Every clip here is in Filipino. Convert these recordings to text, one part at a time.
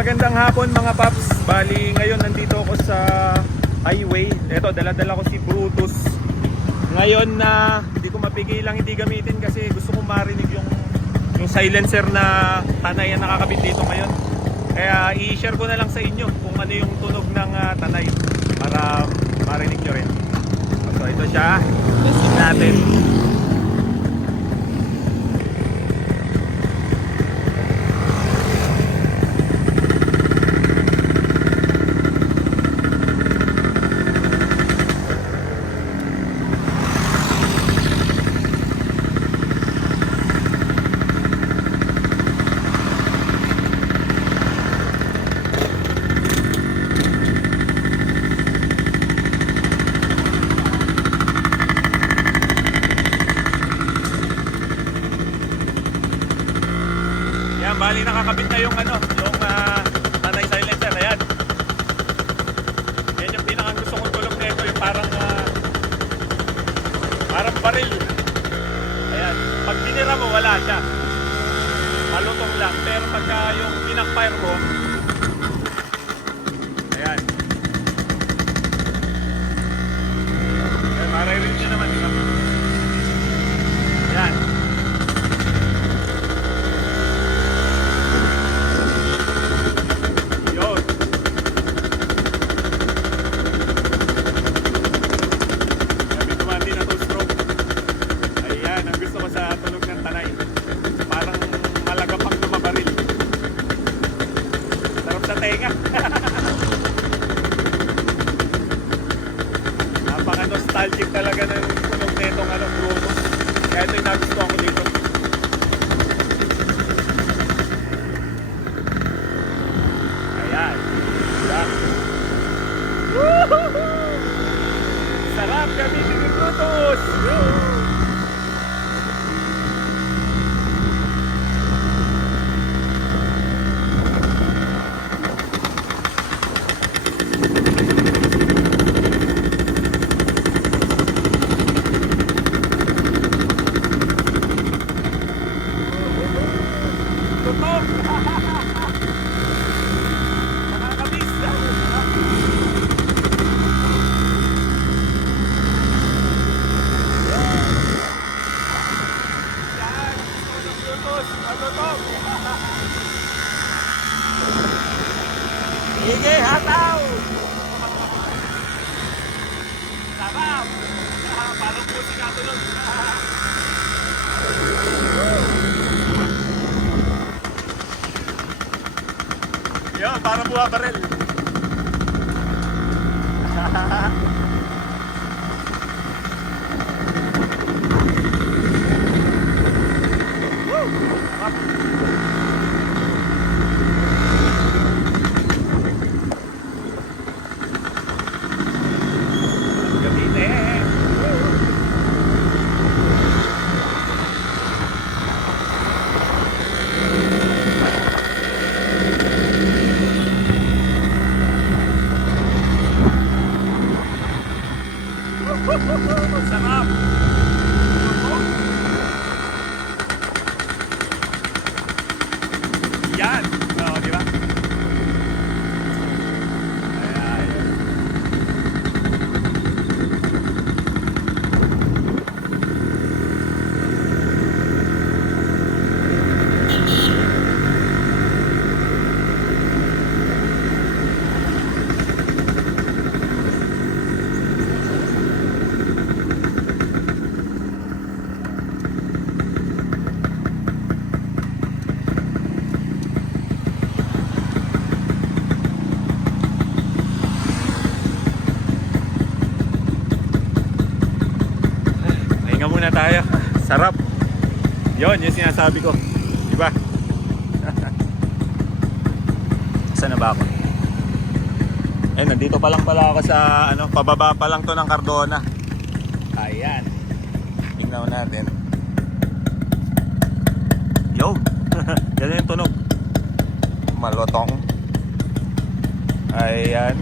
magandang hapon mga paps. Bali, ngayon nandito ako sa highway. Ito, dala-dala ko si Brutus. Ngayon na hindi ko mapigilang hindi gamitin kasi gusto kong marinig yung silencer na tanay ang nakakabit dito ngayon. Kaya i-share ko na lang sa inyo kung ano yung tunog ng tanay para marinig nyo rin. So ito siya. Testing natin. Yan, bali nakakabit na yung tanay silencer. Ayan. Yan yung pinakang gusto kong tulog nito, yung parang baril. Ayan. Pag binira mo, wala siya. Malutong lang. Pero pagka yung pinakfire mo, ayan. Ayan, maririnig nyo naman. Diba? Ayan. Tenga. Napaka-nostalgic talaga ng tunog netong Brutus. Kaya ito yung nagustuhan ko dito. Ayan. Sarap gamitin yung Brutus. Sige, hataw! Sarap! Parang pusi ka tulog. Yun, parang buha baril. Sarap! Yan! Oo, di ba? Ayan. Muna tayo. Sarap. Yon, yung sinasabi ko. Diba? Saan na ba ako? Eh, nandito pa lang pala ako sa pababa pa lang to ng Cardona. Ayan. Tingnan natin. Yo. Yan yung tunog. Malotong. Ayan.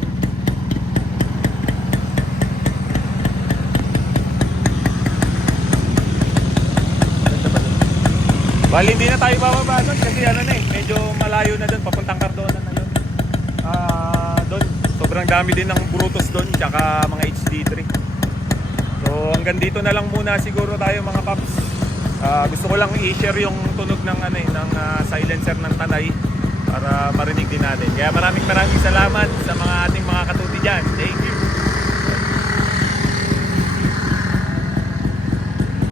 Bali, hindi na tayo bababa doon kasi medyo malayo na doon, papuntang Cardona na yun. dami din ng Brutus doon, tsaka mga HD3. So hanggang dito na lang muna siguro tayo mga paps. Gusto ko lang i-share yung tunog ng silencer ng Tanay para marinig din natin. Kaya maraming salamat sa mga ating mga katuti dyan. Thank you.